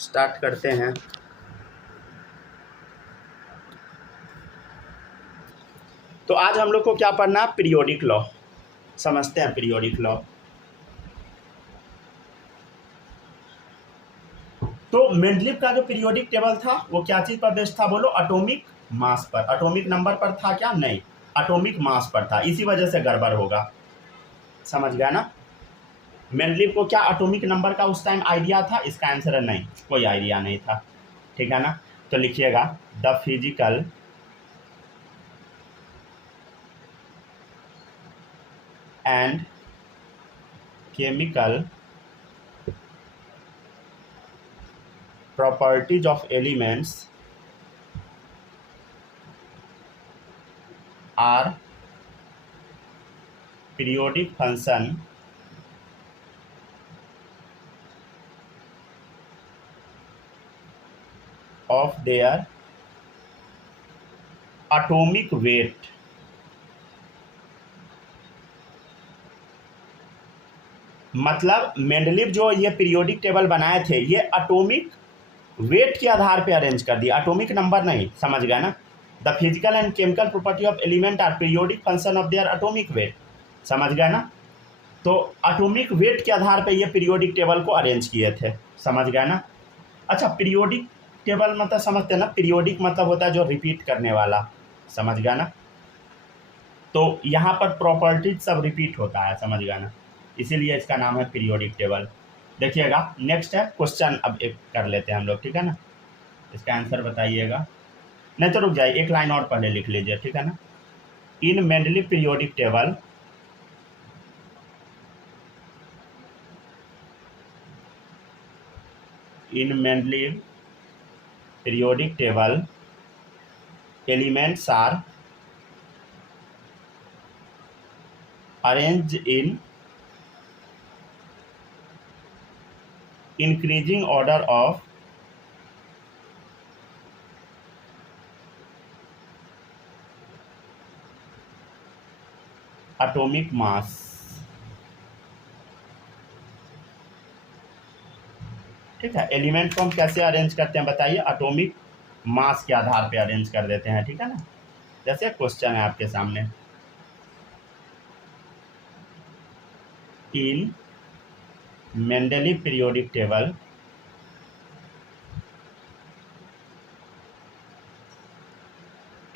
Start करते हैं। तो आज हम लोग को क्या पढ़ना है, पीरियोडिक लॉ। समझते हैं पीरियोडिक लॉ। तो मेंडलीव का जो पीरियोडिक टेबल था वो क्या चीज पर बेस्ड था, बोलो, एटॉमिक मास पर। एटॉमिक नंबर पर था क्या, नहीं, एटॉमिक मास पर था, इसी वजह से गड़बड़ होगा। समझ गया ना। मेंडलीव को क्या एटॉमिक नंबर का उस टाइम आइडिया था, इसका आंसर है नहीं, कोई आइडिया नहीं था। ठीक है ना। तो लिखिएगा the physical and chemical properties of elements are periodic function of their atomic weight। मतलब मेंडलीव जो ये पीरियोडिक टेबल बनाए थे ये एटॉमिक वेट के आधार पे अरेंज कर दिया, एटॉमिक नंबर नहीं। समझ गया ना। The physical and chemical property of element are periodic function of their atomic weight. समझ गया ना। तो एटॉमिक वेट के आधार पे ये पीरियोडिक टेबल को अरेंज किए थे। समझ गया ना। अच्छा, पीरियोडिक टेबल मतलब समझते हैं ना, पीरियोडिक मतलब होता है जो रिपीट करने वाला। समझ गया ना। तो यहाँ पर प्रॉपर्टीज सब रिपीट होता है। समझ गया ना, इसीलिए इसका नाम है पीरियोडिक टेबल। देखिएगा नेक्स्ट है क्वेश्चन, अब एक कर लेते हैं हम लोग, ठीक है ना। इसका आंसर बताइएगा, नहीं तो रुक जाइए, एक लाइन और पहले लिख लीजिए, ठीक है ना। In Mendeleev periodic table in Mendeleev periodic table elements are arranged in increasing order of atomic mass। ठीक है, एलिमेंट को हम कैसे अरेंज करते हैं बताइए, एटॉमिक मास के आधार पे अरेंज कर देते हैं। ठीक है ना। जैसे क्वेश्चन है आपके सामने, in Mendeleev periodic table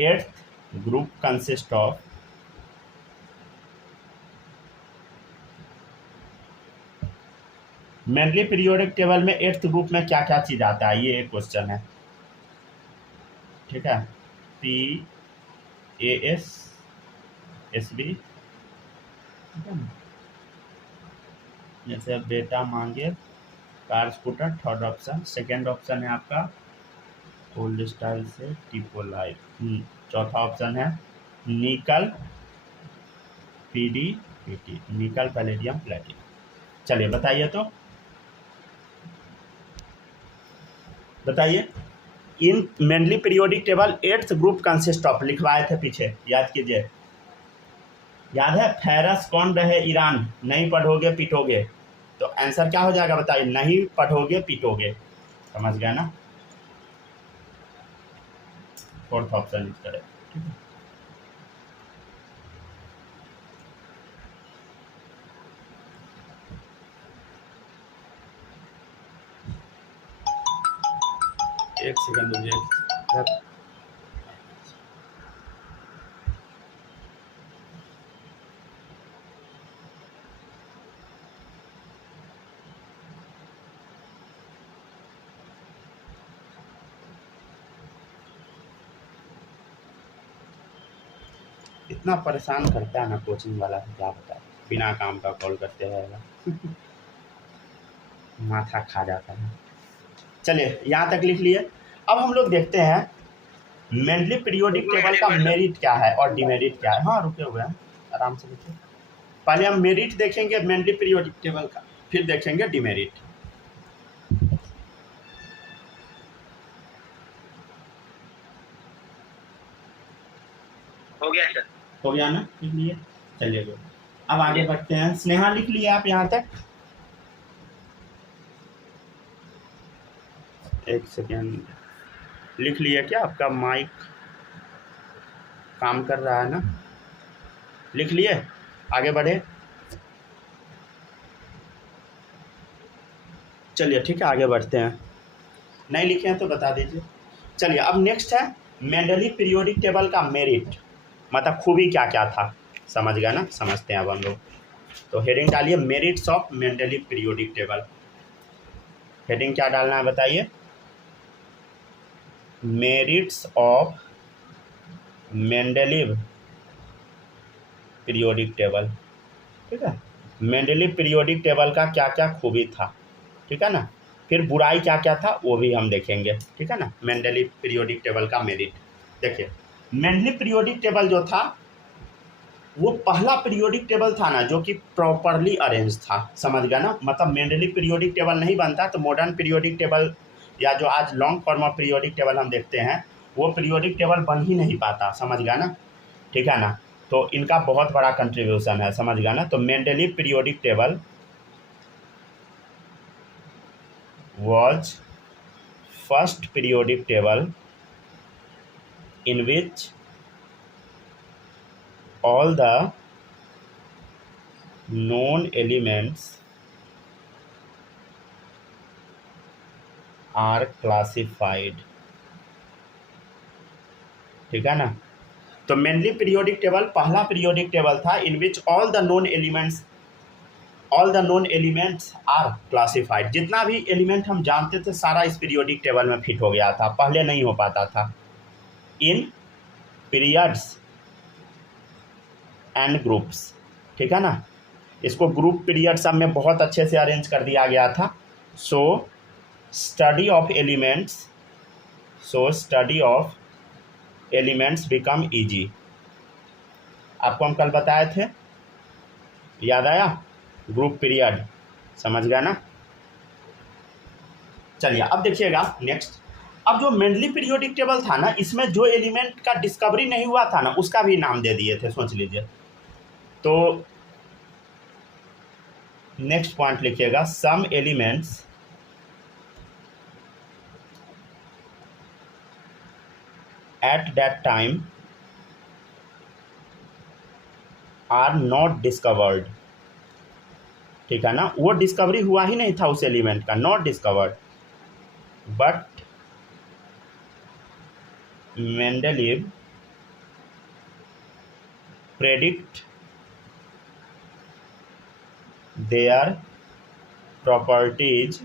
eighth group consist of Mendeleev periodic table में एट्थ ग्रुप में क्या क्या चीज आता है, ये एक क्वेश्चन है। ठीक है, P A S S B, जैसे बेटा मांगे car scooter, third option. Second option है आपका ओल्ड स्टाइल से टिपो लाइफ। चौथा ऑप्शन है nickel PD PT, nickel palladium platinum. चलिए बताइए, तो बताइए in mainly periodic table eighth group consist of, लिखवाए थे पीछे, याद कीजिए। याद है, फेरस कौन रहे ईरान, नहीं पढ़ोगे पिटोगे। तो आंसर क्या हो जाएगा बताइए, नहीं पढ़ोगे पिटोगे। समझ गया ना। Fourth option is correct. एक सेकंड रुकिए। इतना परेशान करता है ना कोचिंग वाला, क्या बताए, बिना काम का कॉल करते रहेगा। माथा खा जाता है। चलिए यहाँ तक लिख लिए। अब हम लोग देखते हैं मेंडलीव पीरियोडिक टेबल का मेरिट क्या है और डिमेरिट क्या है। हाँ रुके हुए हैं, आराम से लिखिए। पहले हम मेरिट देखेंगे मेंडलीव पीरियोडिक टेबल का, फिर देखेंगे डिमेरिट। हो गया सर, हो गया ना, लिख लिए। चलिए अब आगे बढ़ते हैं। स्नेहा लिख लिए आप यहाँ तक। एक सेकेंड, लिख लिए क्या? आपका माइक काम कर रहा है ना? लिख लिए, आगे बढ़े। चलिए ठीक है, आगे बढ़ते हैं। नहीं लिखे हैं तो बता दीजिए। चलिए अब नेक्स्ट है मेंडलीव पीरियोडिक टेबल का मेरिट, मतलब खूबी क्या क्या था, समझ गए ना? समझते हैं अब हम लोग। तो हेडिंग डालिए merits of Mendeleev periodic table. Heading क्या डालना है बताइए? Merits of Mendeleev periodic table. ठीक है, मेंडलीव पीरियोडिक टेबल का क्या क्या खूबी था, ठीक है ना? फिर बुराई क्या क्या था वो भी हम देखेंगे, ठीक है ना? मेंडलीव पीरियोडिक टेबल का मेरिट देखिए। मेंडलीव पीरियोडिक टेबल जो था वो पहला पीरियोडिक टेबल था ना जो कि प्रॉपरली अरेंज था, समझ गया ना? मतलब मेंडलीव पीरियोडिक टेबल नहीं बनता तो मॉडर्न पीरियोडिक टेबल या जो आज long form of periodic table हम देखते हैं वो पीरियोडिक टेबल बन ही नहीं पाता, समझ गया ना? ठीक है ना? तो इनका बहुत बड़ा कंट्रीब्यूशन है, समझ गया ना? तो Mendeleev periodic table was first periodic table in which all the known elements are classified, ठीक है ना? तो मेनली पीरियोडिक टेबल पहला पीरियोडिक टेबल था in which all the known elements are classified. जितना भी एलिमेंट हम जानते थे सारा इस पीरियोडिक टेबल में फिट हो गया था, पहले नहीं हो पाता था। इन पीरियड्स एंड ग्रुप्स, ठीक है ना? इसको ग्रुप पीरियड सब में बहुत अच्छे से अरेंज कर दिया गया था। So study of elements become easy. आपको हम कल बताए थे, याद आया? ग्रुप पीरियड, समझ गया ना? चलिए अब देखिएगा नेक्स्ट। अब जो मेंडलीव पीरियोडिक टेबल था ना इसमें जो एलिमेंट का डिस्कवरी नहीं हुआ था ना उसका भी नाम दे दिए थे, सोच लीजिए। तो नेक्स्ट पॉइंट लिखिएगा, some elements at that time are not discovered, ठीक है ना? वो डिस्कवरी हुआ ही नहीं था उस एलिमेंट का, not discovered, but Mendeleev predict their properties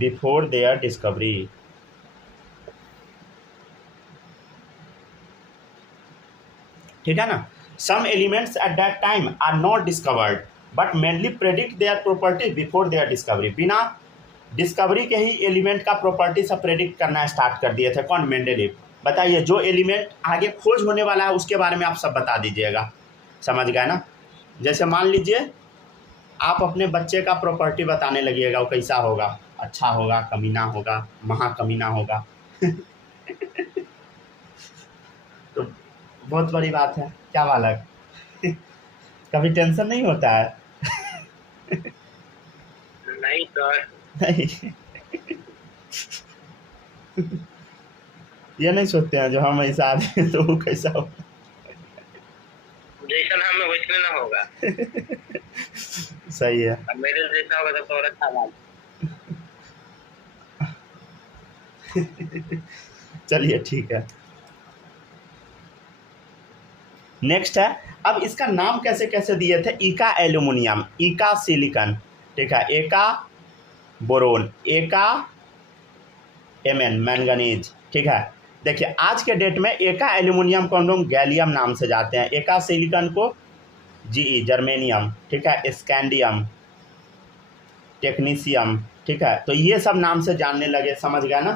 before their discovery, ठीक है ना? some elements at that time are not discovered but mainly predict their properties before their discovery। बिना डिस्कवरी के ही एलिमेंट का प्रॉपर्टी सब प्रेडिक्ट करना start कर दिए थे। कौन? मेंडलीव। बताइए जो एलिमेंट आगे खोज होने वाला है उसके बारे में आप सब बता दीजिएगा, समझ गए ना? जैसे मान लीजिए आप अपने बच्चे का प्रॉपर्टी बताने लगिएगा, वो कैसा होगा, अच्छा होगा, कमीना होगा, महाकमीना होगा तो बहुत बड़ी बात है, क्या बालक कभी टेंशन नहीं होता है? नहीं सर, नहीं ये नहीं सोचते हैं जो हम ऐसा आदमी हैं तो वो कैसा होगा? जैसा हमें वैसे ना होगा। सही है। अब मेरे जैसा होगा तो और अच्छा बात। चलिए ठीक है। नेक्स्ट है, अब इसका नाम कैसे कैसे दिए थे? इका एल्यूमिनियम, इका सिलिकॉन, ठीक है, एका बोरोन, एका एमएन मैंगनीज, ठीक है। देखिए आज के डेट में एका एल्यूमिनियम को हम लोग गैलियम नाम से जाते हैं, एका सिलिकॉन को जीई जर्मेनियम, ठीक है, स्कैंडियम, टेक्नीशियम, ठीक है। तो ये सब नाम से जानने लगे, समझ गया ना?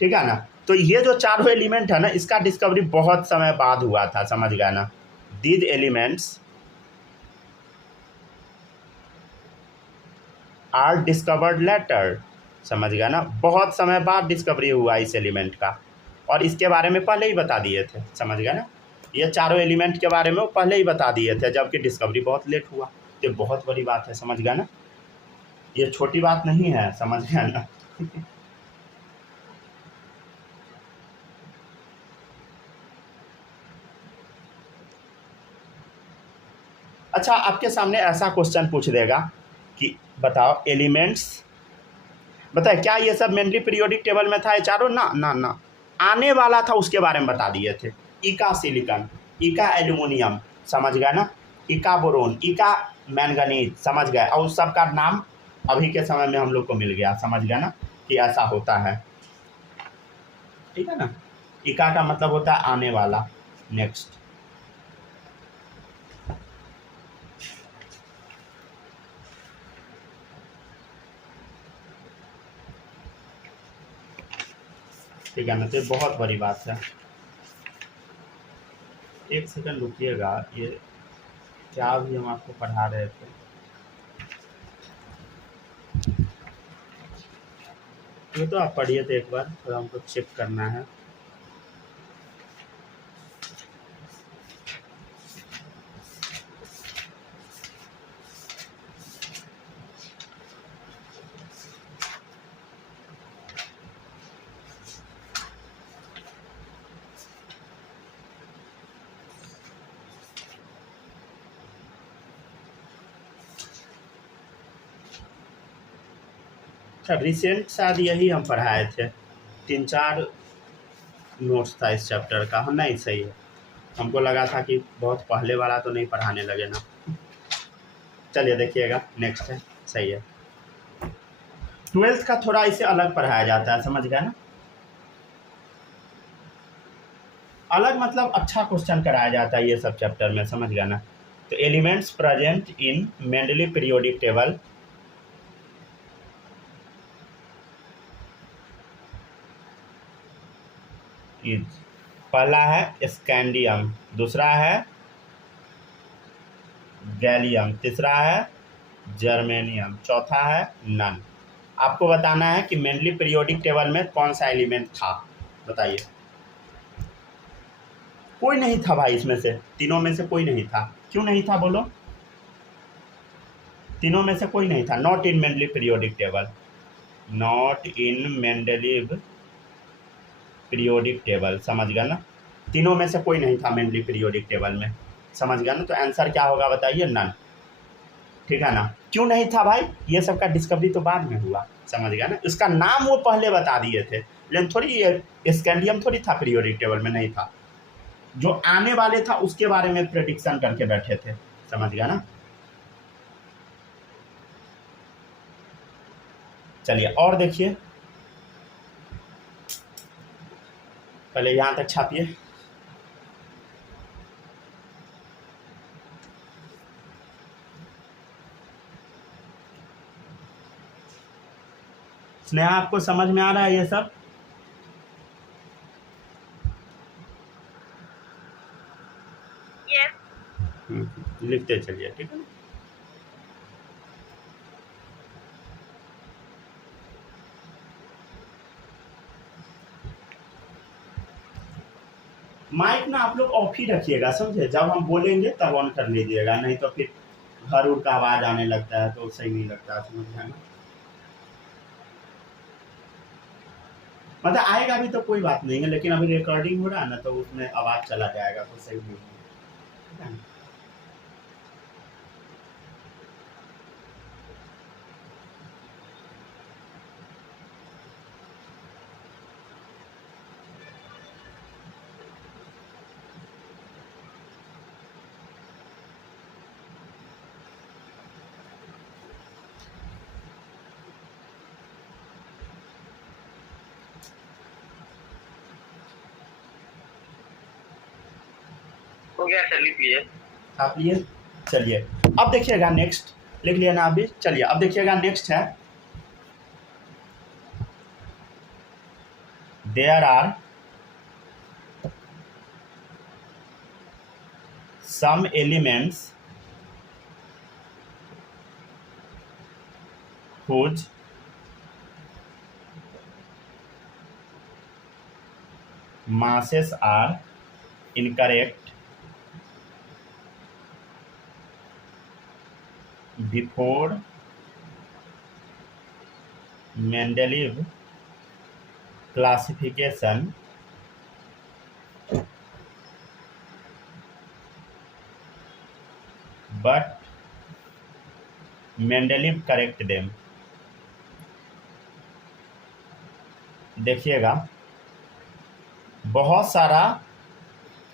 ठीक है ना? तो ये जो चारों एलिमेंट है ना इसका डिस्कवरी बहुत समय बाद हुआ था, समझ गया ना? These elements are discovered later, समझ गया ना? बहुत समय बाद डिस्कवरी हुआ इस एलिमेंट का, और इसके बारे में पहले ही बता दिए थे, समझ गया ना? ये चारों एलिमेंट के बारे में वो पहले ही बता दिए थे, जबकि डिस्कवरी बहुत लेट हुआ। तो बहुत बड़ी बात है, समझ गया ना? ये छोटी बात नहीं है, समझ गया ना। अच्छा, आपके सामने ऐसा क्वेश्चन पूछ देगा कि बताओ एलिमेंट्स, बताए क्या ये सब मेनली पीरियोडिक टेबल में था ये चारों? ना ना ना, आने वाला था उसके बारे में बता दिए थे। इका सिलिकॉन, इका एल्यूमिनियम, समझ गए ना, इका बोरोन, इका मैंगनीज, समझ गए, और उस सब का नाम अभी के समय में हम लोग को मिल गया, समझ गया ना कि ऐसा होता है, ठीक है ना। इका का मतलब होता है आने वाला, नेक्स्ट। ठीक है ना, तो ये बहुत बड़ी बात है। एक सेकंड रुकिएगा, ये क्या अभी हम आपको पढ़ा रहे थे? ये तो आप पढ़िए थे एक बार, थोड़ा हमको चेक करना है। अच्छा, रिसेंट शायद यही हम पढ़ाए थे, 3-4 नोट्स था इस चैप्टर का। हाँ, नहीं सही है, हमको लगा था कि बहुत पहले वाला तो नहीं पढ़ाने लगे ना। चलिए देखिएगा, नेक्स्ट है, सही है। 12th का थोड़ा इसे अलग पढ़ाया जाता है, समझ गए ना। अलग मतलब अच्छा क्वेश्चन कराया जाता है ये सब चैप्टर में, समझ गया ना। तो elements present in Mendeley periodic table, is, पहला है स्कैंडियम, दूसरा है गैलियम, तीसरा है जर्मेनियम, चौथा है नन। आपको बताना है कि मेनली पीरियोडिक टेबल में कौन सा एलिमेंट था, बताइए। कोई नहीं था भाई, इसमें से तीनों में से कोई नहीं था। क्यों नहीं था बोलो? तीनों में से कोई नहीं था, not in Mendeleev periodic table, not in Mendeleev periodic table, समझ गया ना। तीनों में से कोई नहीं था मेंडलीव पीरियोडिक टेबल में, समझ गया ना। तो आंसर क्या होगा बताइए? नन, ठीक है ना। क्यों नहीं था भाई? ये सब का डिस्कवरी तो बाद में हुआ, समझ गया ना। इसका नाम वो पहले बता दिए थे, लेकिन थोड़ी ये स्कैंडियम थोड़ी था पीरियोडिक टेबल में, नहीं था। जो आने वाले था उसके बारे में प्रेडिक्शन करके बैठे थे, समझ गया ना। चलिए और देखिए, पहले यहाँ तक छापिए। स्नेहा, आपको समझ में आ रहा है ये सब? लिखते चलिए, ठीक है ना। माइक ना आप लोग ऑफ ही रखिएगा, समझे। जब हम बोलेंगे तब ऑन कर लीजिएगा, नहीं तो फिर घर उर का आवाज आने लगता है तो सही नहीं लगता, समझ गया ना। मतलब आएगा भी तो कोई बात नहीं है, लेकिन अभी रिकॉर्डिंग हो रहा है ना, तो उसमें आवाज चला जाएगा तो सही नहीं है, ठीक है ना? हो गया सर, लिखिए। आप लिए, चलिए। अब देखिएगा नेक्स्ट, लिख लिया ना अभी? चलिए अब देखिएगा, नेक्स्ट है there are some elements whose masses are incorrect before Mendeleev classification but Mendeleev correct them. देखिएगा, बहुत सारा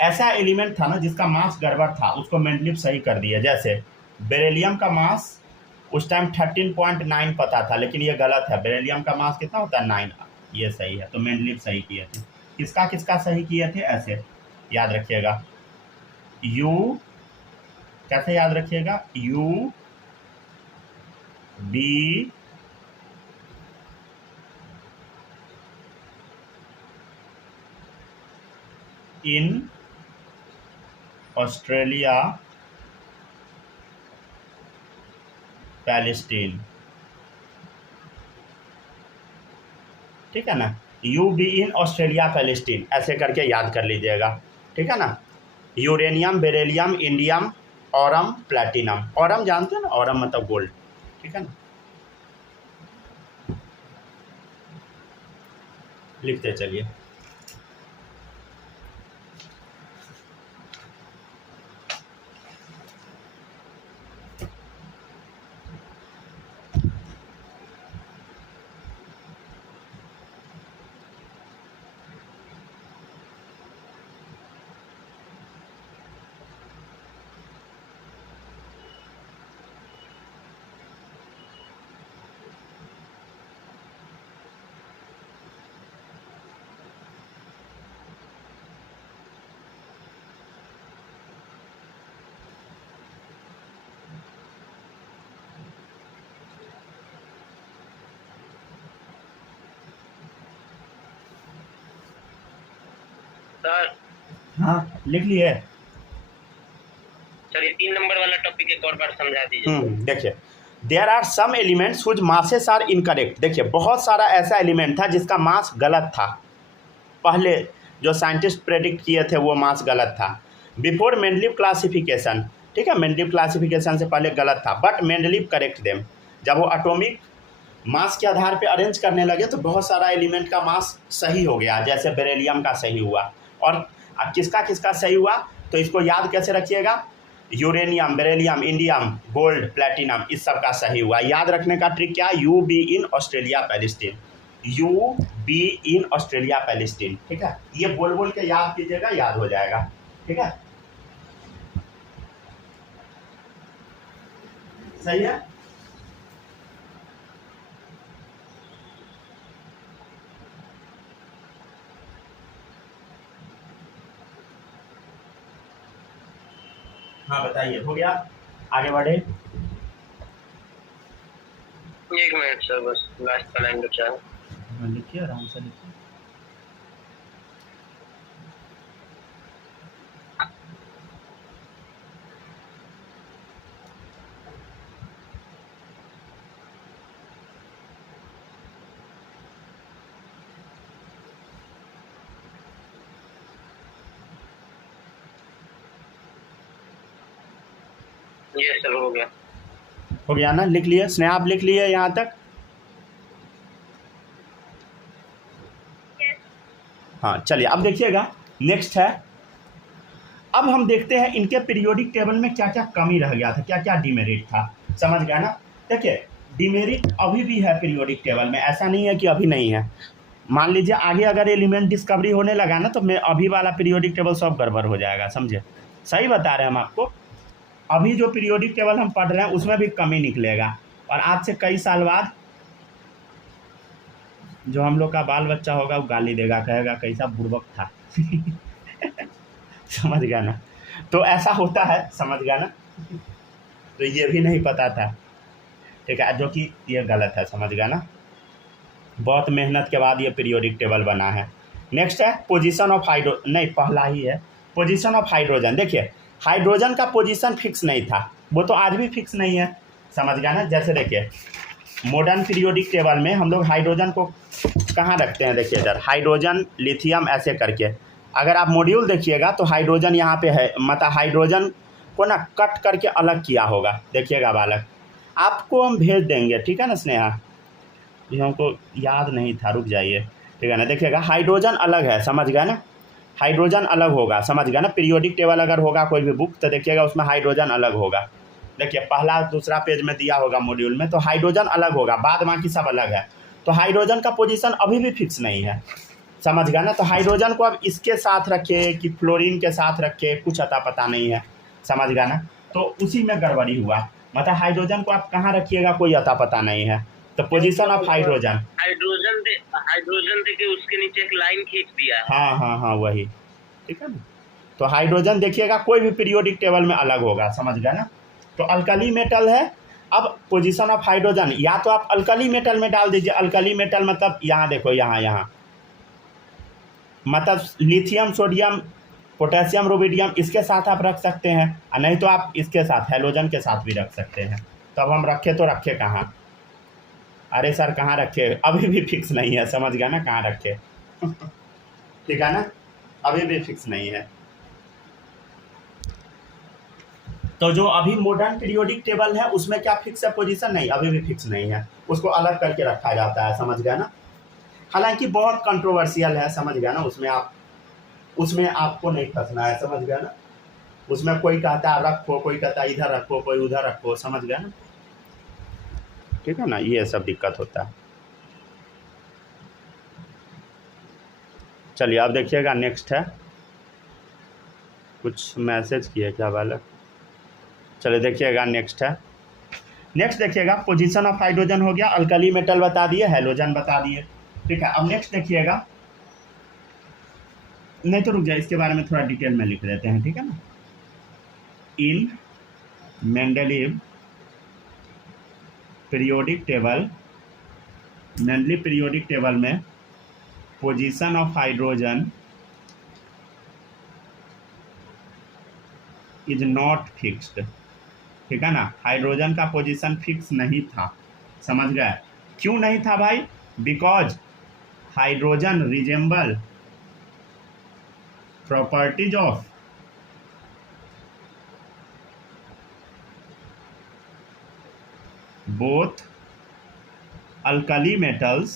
ऐसा एलिमेंट था ना जिसका मास गड़बड़ था, उसको मेंडेलीव सही कर दिया। जैसे बेरिलियम का मास उस टाइम 13.9 पता था, लेकिन ये गलत है। बेरिलियम का मास कितना होता है? 9। ये सही है, तो मेंडेलीव सही किए थे। किसका किसका सही किए थे? ऐसे याद रखिएगा। यू कैसे याद रखिएगा? You be in Australia Palestine, ठीक है ना। You be in Australia Palestine ऐसे करके याद कर लीजिएगा, ठीक है ना। Uranium, beryllium, indium, Aurum, platinum. Aurum जानते हैं ना, ऑरम मतलब गोल्ड, ठीक है ना। लिखते चलिए। सर हाँ लिख लिए। सर, ये 3 नंबर वाला टॉपिक एक और बार समझा दीजिए। देखिए, there are some elements whose masses are incorrect. देखिए, बहुत सारा ऐसा एलिमेंट था जिसका मास गलत था। पहले जो साइंटिस्ट प्रेडिक्ट किए थे वो मास गलत था बिफोर मेंडेलीव क्लासिफिकेशन, ठीक है। मेंडेलीव क्लासिफिकेशन से पहले गलत था, बट मेंडेलीव करेक्ट देम। जब वो एटॉमिक मास के आधार पे अरेंज करने लगे तो बहुत सारा एलिमेंट का मास सही हो गया। जैसे बेरिलियम का सही हुआ, और किसका किसका सही हुआ, तो इसको याद कैसे रखिएगा। Uranium, beryllium, indium, gold, platinum, इस सब का सही हुआ। याद रखने का ट्रिक क्या? You be in Australia Palestine, you be in Australia Palestine, ठीक है। ये बोल बोल के याद कीजिएगा, याद हो जाएगा, ठीक है। सही है। हाँ बताइए, हो गया? आगे बढ़े। 1 मिनट सर, बस लास्ट का लाइन बचा है। लिखिए, आराम से लिखिए। ये सर हो गया। हो गया ना? लिख लिए स्नेहा, आप लिख लिए यहाँ तक? हाँ चलिए, अब देखिएगा नेक्स्ट है। अब हम देखते हैं इनके पीरियोडिक टेबल में क्या क्या कमी रह गया था, क्या क्या डिमेरिट था। समझ गया ना? देखिए, डिमेरिट अभी भी है पीरियोडिक टेबल में, ऐसा नहीं है कि अभी नहीं है। मान लीजिए आगे अगर एलिमेंट डिस्कवरी होने लगा ना, तो मैं अभी वाला पीरियोडिक टेबल सब गड़बड़ हो जाएगा, समझे। सही बता रहे हैं हम आपको। अभी जो पीरियोडिक टेबल हम पढ़ रहे हैं उसमें भी कमी निकलेगा, और आज से कई साल बाद जो हम लोग का बाल बच्चा होगा वो गाली देगा, कहेगा कैसा बुड़बक था। समझ गया ना? तो ऐसा होता है, समझ गया ना? तो ये भी नहीं पता था, ठीक है, जो कि ये गलत है, समझ गया ना? बहुत मेहनत के बाद ये पीरियोडिक टेबल बना है। नेक्स्ट है पोजीशन ऑफ नहीं, पहला ही है पोजीशन ऑफ हाइड्रोजन। देखिए, हाइड्रोजन का पोजीशन फिक्स नहीं था, वो तो आज भी फिक्स नहीं है, समझ गया ना? जैसे देखिए, मॉडर्न पीरियोडिक टेबल में हम लोग हाइड्रोजन को कहाँ रखते हैं? देखिए इधर हाइड्रोजन, लिथियम, ऐसे करके। अगर आप मॉड्यूल देखिएगा तो हाइड्रोजन यहाँ पे है, मतलब हाइड्रोजन को ना कट करके अलग किया होगा। देखिएगा बालक, आपको हम भेज देंगे, ठीक है ना स्नेहा? ये हमको याद नहीं था, रुक जाइए, ठीक है ना। देखिएगा हाइड्रोजन अलग है, समझ गए ना, हाइड्रोजन अलग होगा, समझ गए ना। पीरियोडिक टेबल अगर होगा कोई भी बुक तो देखिएगा उसमें हाइड्रोजन अलग होगा। देखिए पहला दूसरा पेज में दिया होगा मॉड्यूल में, तो हाइड्रोजन अलग होगा, बाद बाकी सब अलग है। तो हाइड्रोजन का पोजीशन अभी भी फिक्स नहीं है, समझ गए ना। तो हाइड्रोजन को अब इसके साथ रखे कि फ्लोरीन के साथ रखे, कुछ अता पता नहीं है, समझ गए ना। तो उसी में गड़बड़ी हुआ, मतलब हाइड्रोजन को आप कहाँ रखिएगा कोई अता पता नहीं है। तो पोजीशन ऑफ हाइड्रोजन, हाइड्रोजन दे के उसके नीचे एक लाइन खींच दिया है। हाँ हाँ हाँ वही, ठीक है ना। तो हाइड्रोजन देखिएगा कोई भी पीरियोडिक टेबल में अलग होगा, समझ गए ना। तो अल्कली मेटल है, अब पोजीशन ऑफ हाइड्रोजन या तो आप अल्कली मेटल में डाल दीजिए। अल्कली मेटल मतलब यहाँ देखो, यहाँ मतलब लिथियम, सोडियम, पोटेशियम, रुबिडियम, इसके साथ आप रख सकते हैं, और नहीं तो आप इसके साथ हैलोजन के साथ भी रख सकते हैं। तब हम रखे तो रखे कहाँ, अरे सर कहाँ रखे, अभी भी फिक्स नहीं है, समझ गया ना कहाँ रखे ठीक है ना, अभी भी फिक्स नहीं है। तो जो अभी मॉडर्न पीरियोडिक टेबल है उसमें क्या फिक्स है पोजीशन, नहीं अभी भी फिक्स नहीं है, उसको अलग करके रखा जाता है, समझ गया ना। हालांकि बहुत कंट्रोवर्शियल है, समझ गया ना, उसमें आपको नहीं फंसना है, समझ गया ना। उसमें कोई कहता है रखो, कोई कहता है इधर रखो, कोई उधर रखो, समझ गया ना, ठीक है ना, ये सब दिक्कत होता है। चलिए अब देखिएगा नेक्स्ट है, कुछ मैसेज किए क्या बालक, चलिए देखिएगा नेक्स्ट है। नेक्स्ट देखिएगा पोजीशन ऑफ हाइड्रोजन हो गया, अल्कली मेटल बता दिए, हैलोजन बता दिए, ठीक है। अब नेक्स्ट देखिएगा, नहीं तो रुक जाए, इसके बारे में थोड़ा डिटेल में लिख देते हैं, ठीक है ना। In Mendeleev periodic table, Mendeleev periodic table में position of hydrogen is not fixed, ठीक है ना। हाइड्रोजन का पोजीशन फिक्स नहीं था, समझ गए। क्यों नहीं था भाई, because hydrogen resemble properties of both alkali metals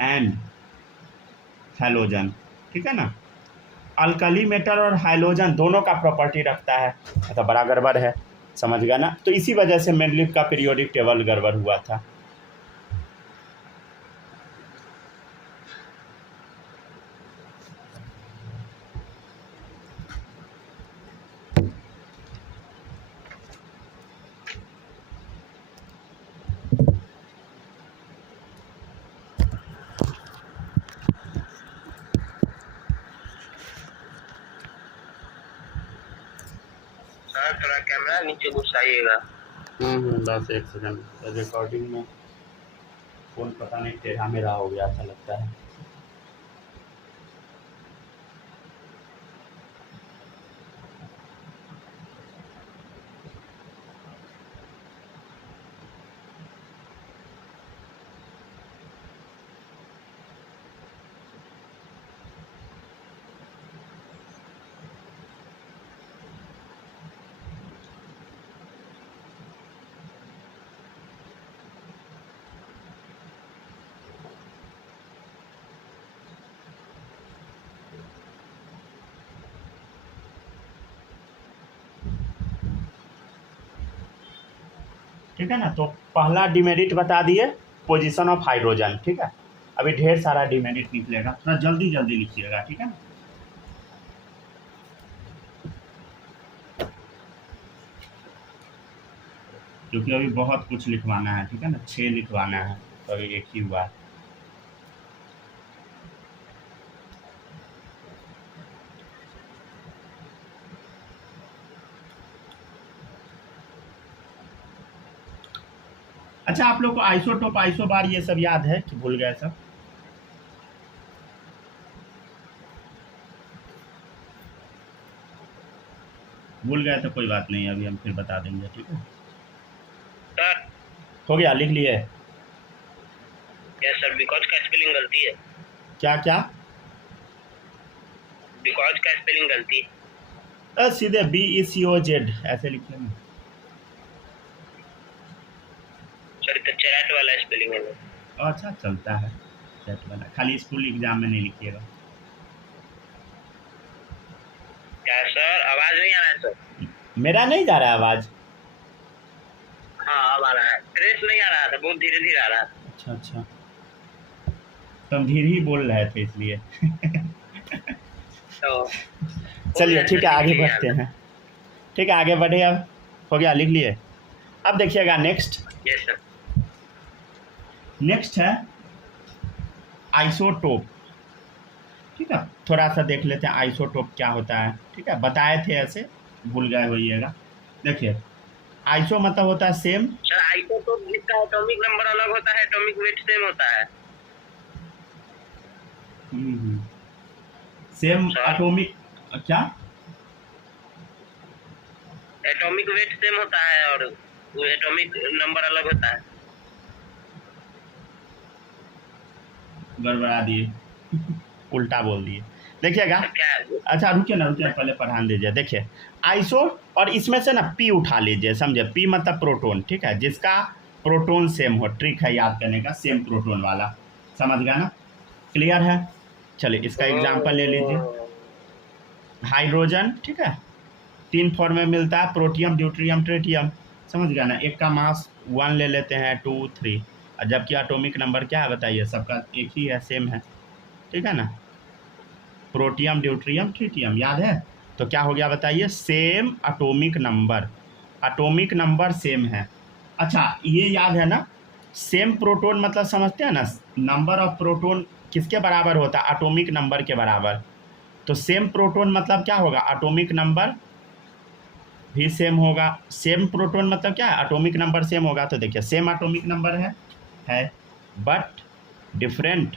and halogen, ठीक है ना। अल्कली मेटल और हाइलोजन दोनों का प्रॉपर्टी रखता है, मतलब बड़ा गड़बड़ है, समझ गया ना। तो इसी वजह से मेंडलीव का पीरियोडिक टेबल गड़बड़ हुआ था। सर थोड़ा कैमरा नीचे घुसाइएगा। बस एक सेकंड, रिकॉर्डिंग में फोन पता नहीं टेढ़ा मेढ़ा हो गया था लगता है। ठीक है ना। तो पहला डिमेरिट बता दिए पोजीशन ऑफ हाइड्रोजन, ठीक है। अभी ढेर सारा डिमेरिट निकलेगा, थोड़ा जल्दी जल्दी लिखिएगा, ठीक है ना। क्योंकि अभी बहुत कुछ लिखवाना है, ठीक है ना, 6 लिखवाना है, तो अभी एक ही हुआ है। अच्छा आप लोग को आइसोटोप, आइसोबार ये सब याद है कि भूल गए सब? भूल गए तो कोई बात नहीं, अभी हम फिर बता देंगे, ठीक है। सर हो गया, लिख लिए? यस सर, बिकॉज का स्पेलिंग गलती है। क्या क्या? बिकॉज का स्पेलिंग गलती है। सीधे BECOZ ऐसे लिखिए ना। सॉरी तो चैट वाला स्पेलिंग है। अच्छा चलता है चैट वाला, खाली स्कूल एग्जाम में नहीं लिखिएगा। क्या सर आवाज नहीं आ रहा है सर? मेरा नहीं जा रहा है आवाज? हाँ अब आ रहा है, फ्रेश नहीं आ रहा था, बहुत धीरे धीरे आ रहा है। अच्छा अच्छा, तो हम धीरे ही बोल रहे थे इसलिए। तो चलिए ठीक है आगे बढ़ते हैं। ठीक है आगे बढ़े, अब हो गया, लिख लिए। अब देखिएगा नेक्स्ट। Yes sir. नेक्स्ट है आइसोटोप। ठीक है, थोड़ा सा देख लेते हैं आइसोटोप क्या होता है। ठीक है, बताए थे ऐसे, भूल गए होइएगा। देखिए आइसो मतलब होता है सेम। सर आइसोटोप जिसका एटॉमिक नंबर अलग होता है, एटॉमिक वेट सेम होता है। सेम एटॉमिक क्या? एटॉमिक वेट सेम होता है और वो एटॉमिक नंबर अलग होता है। गड़बड़ा दिए, उल्टा बोल दिए। देखिएगा, क्या? अच्छा रुकिए ना, रुकिए पहले पढ़ान दीजिए। देखिए आइसो, और इसमें से ना पी उठा लीजिए, समझे? पी मतलब प्रोटोन। ठीक है, जिसका प्रोटोन सेम हो, ट्रिक है याद करने का, सेम प्रोटोन वाला, समझ गया ना? क्लियर है? चलिए इसका एग्जाम्पल ले लीजिए। हाइड्रोजन, ठीक है, 3 फॉर्म में मिलता है, प्रोटियम, ड्यूट्रियम, ट्रिटियम, समझ गया ना? एक का मास 1 ले लेते हैं, 2 3, और जबकि एटॉमिक नंबर क्या है बताइए? सबका एक ही है, सेम है। ठीक है ना? प्रोटियम, ड्यूट्रियम, ट्रिटियम, याद है? तो क्या हो गया बताइए? Same atomic number, atomic number same है। अच्छा ये याद है ना? सेम प्रोटोन मतलब समझते हैं ना? नंबर ऑफ प्रोटोन किसके बराबर होता है? एटॉमिक नंबर के बराबर। तो सेम प्रोटोन मतलब क्या होगा? एटॉमिक नंबर भी सेम होगा। सेम प्रोटोन मतलब क्या है? एटॉमिक नंबर सेम होगा। तो देखिए सेम एटॉमिक नंबर है बट डिफरेंट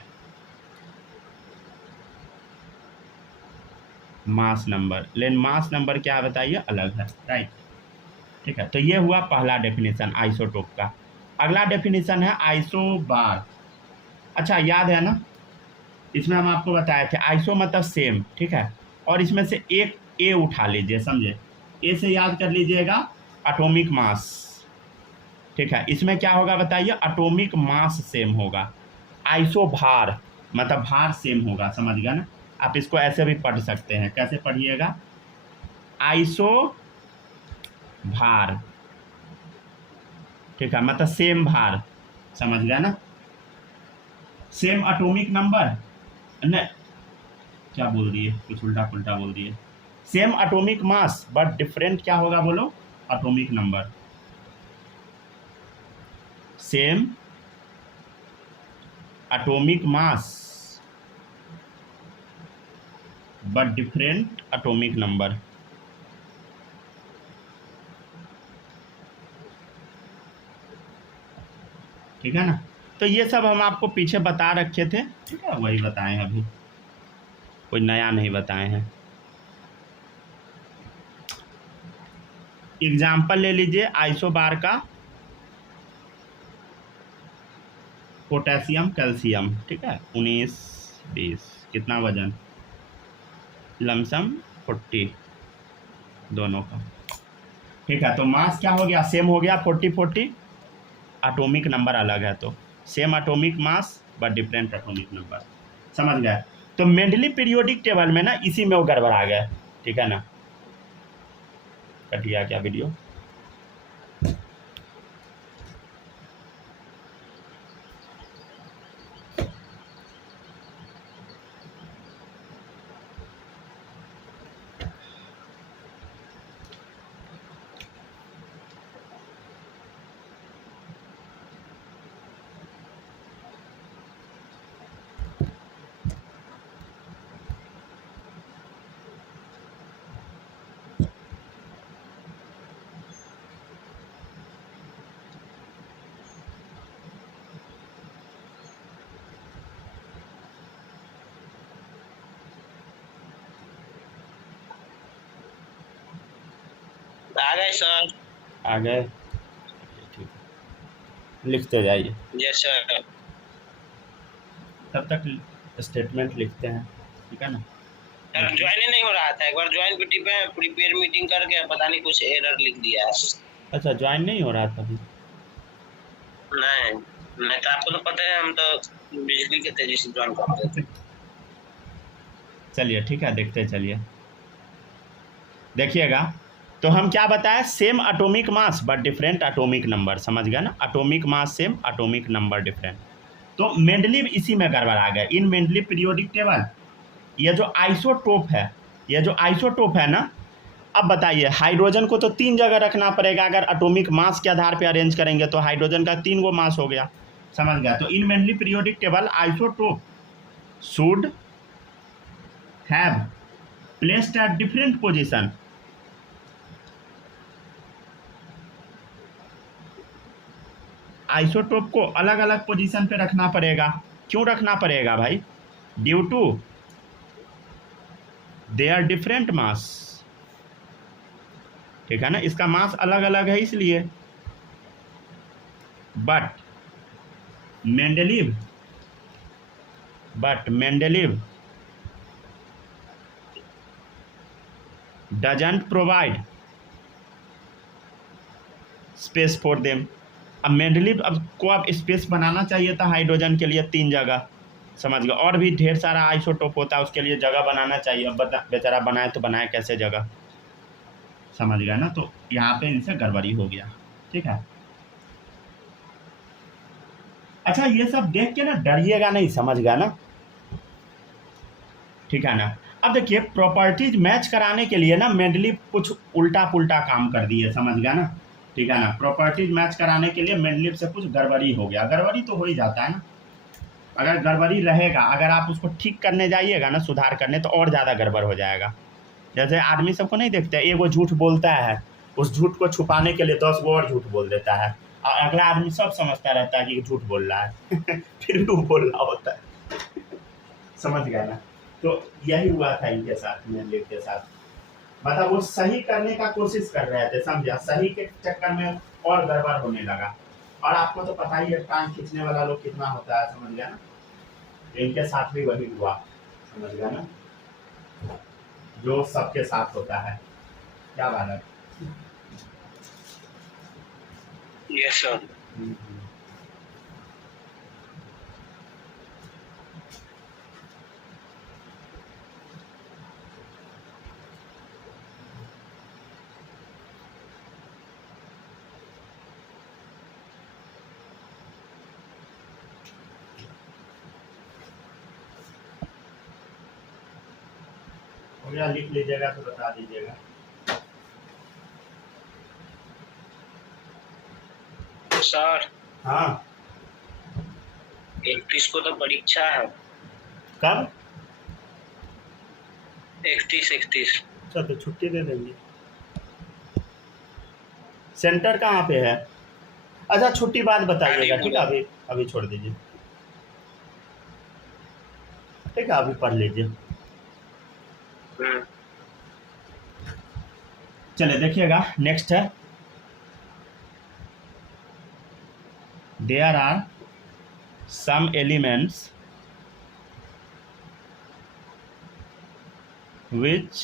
मास नंबर। लेकिन मास नंबर क्या है बताइए? अलग है, राइट? ठीक है, तो ये हुआ पहला डेफिनेशन आइसोटोप का। अगला डेफिनेशन है आइसोबार। अच्छा याद है ना? इसमें हम आपको बताए थे आइसो मतलब सेम, ठीक है, और इसमें से एक ए उठा लीजिए, समझे? ए से याद कर लीजिएगा एटॉमिक मास। ठीक है, इसमें क्या होगा बताइए? एटॉमिक मास सेम होगा। आइसो भार मतलब भार सेम होगा, समझ गया ना? आप इसको ऐसे भी पढ़ सकते हैं, कैसे पढ़िएगा? आइसो भार, ठीक है, मतलब सेम भार, समझ गया ना? सेम एटॉमिक नंबर, नहीं क्या बोल दिए, कुछ उल्टा पुल्टा बोल दिए। Same atomic mass but different क्या होगा बोलो? Atomic number. Same atomic mass but different atomic number. ठीक है ना? तो ये सब हम आपको पीछे बता रखे थे, ठीक है, वही बताएं, अभी कोई नया नहीं बताए हैं। एग्जाम्पल ले लीजिए आइसोबार का। पोटेशियम, कैल्शियम, ठीक है, 19 20, कितना वजन? लमसम 40 दोनों का। ठीक है, तो मास क्या हो गया? सेम हो गया 40 40, एटॉमिक नंबर अलग है, तो same atomic mass but different atomic number, समझ गए? तो मेंडली पीरियोडिक टेबल में ना इसी में वो गड़बड़ा गया। ठीक है ना? कट गया क्या वीडियो? आ गए सर। आ गए? ठीक है, लिखते जाइए, यस सर। तब तक स्टेटमेंट लिखते हैं, ठीक है ना? सर ज्वाइन ही नहीं हो रहा था, एक बार ज्वाइन पे टिपे, प्रिपेयर मीटिंग करके पता नहीं कुछ एरर लिख दिया है। अच्छा ज्वाइन नहीं हो रहा था अभी? नहीं नहीं, तो आपको तो पता है हम तो बिजली के तेजी से ज्वाइन करते थे। चलिए ठीक है, देखते चलिए, देखिएगा। तो हम क्या बताए, same atomic mass but different atomic number, समझ गया ना, atomic mass same atomic number different. तो मेंडलीव इसी में गड़बड़ा गया, इन मेंडलीव पीरियोडिक टेबल। ये जो आइसोटोप है, ये जो आइसोटोप है ना, अब बताइए, हाइड्रोजन को तो 3 जगह रखना पड़ेगा, अगर एटॉमिक मास के आधार पे अरेंज करेंगे तो हाइड्रोजन का 3 गो मास हो गया, समझ गया। तो in mainly periodic table isotope should have placed at different position. Isotope को अलग अलग पोजीशन पे रखना पड़ेगा। क्यों रखना पड़ेगा भाई? Due to their different mass, ठीक है ना, इसका मास अलग अलग है इसलिए। But Mendeleev doesn't provide space for them. अब मेंडलीव अब स्पेस बनाना चाहिए था हाइड्रोजन के लिए 3 जगह, समझ गए, और भी ढेर सारा आइसोटोप होता है, उसके लिए जगह बनाना चाहिए। अब बेचारा बनाए तो बनाए कैसे जगह, समझ गया ना। तो यहाँ पे इनसे गड़बड़ी हो गया, ठीक है। अच्छा, ये सब देख के ना डरिएगा नहीं, समझ गया ना, ठीक है ना। अब देखिए, प्रॉपर्टीज मैच कराने के लिए ना मेंडलीव कुछ उल्टा पुल्टा काम कर दिए, समझ गया ना, ठीक है ना। प्रॉपर्टीज मैच कराने के लिए मेंडलीव से कुछ गड़बड़ी हो गया, गड़बड़ी तो हो ही जाता है ना। अगर गड़बड़ी रहेगा, अगर आप उसको ठीक करने जाइएगा ना, सुधार करने, तो और ज़्यादा गड़बड़ हो जाएगा। जैसे आदमी सबको नहीं देखते, एक वो झूठ बोलता है, उस झूठ को छुपाने के लिए 10 गो और झूठ बोल देता है, और अगला आदमी सब समझता रहता है कि झूठ बोल रहा है फिर भी वो बोल रहा होता है समझ गया ना। तो यही हुआ था इनके साथ, मेंडलीव के साथ। मतलब वो सही करने का कोशिश कर रहे थे, समझा, सही के चक्कर में और गड़बड़ होने लगा। और आपको तो पता ही है टांग खींचने वाला लोग कितना होता है, समझ गया ना। इनके साथ भी वही हुआ, समझ गया ना, जो सबके साथ होता है। क्या बात है। Yes sir. हो गया, लिख लीजिएगा तो बता दीजिएगा। सर हाँ, 31 को तो परीक्षा है। कब? 31। अच्छा, तो छुट्टी दे देंगे। सेंटर कहाँ पे है? अच्छा, छुट्टी बाद बताइएगा, ठीक है, अभी अभी छोड़ दीजिए, ठीक है, अभी पढ़ लीजिए। चलिए देखिएगा, नेक्स्ट है, there are some elements which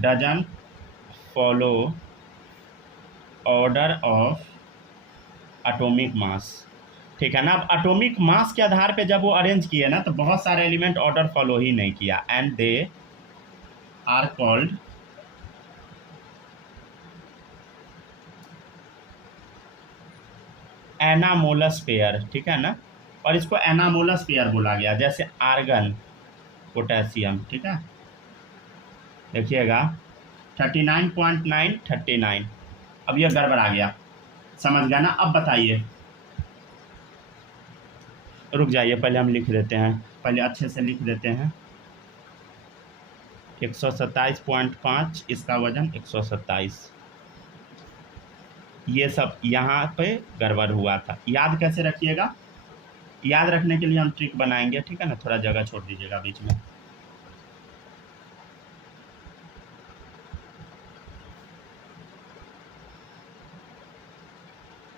doesn't follow order of atomic mass, ठीक है ना। अब एटॉमिक मास के आधार पे जब वो अरेंज किए ना, तो बहुत सारे एलिमेंट ऑर्डर फॉलो ही नहीं किया, and they are called anomalous pair, ठीक है ना। और इसको एनामोलस पेयर बोला गया, जैसे आर्गन, पोटेशियम, ठीक है। देखिएगा 39.9 39। अब यह गड़बड़ आ गया, समझ गया ना। अब बताइए, रुक जाइए, पहले हम लिख देते हैं, पहले अच्छे से लिख देते हैं। 127.5, इसका वजन 127, ये सब यहाँ पे गड़बड़ हुआ था। याद कैसे रखिएगा, याद रखने के लिए हम ट्रिक बनाएंगे, ठीक है ना। थोड़ा जगह छोड़ दीजिएगा बीच में।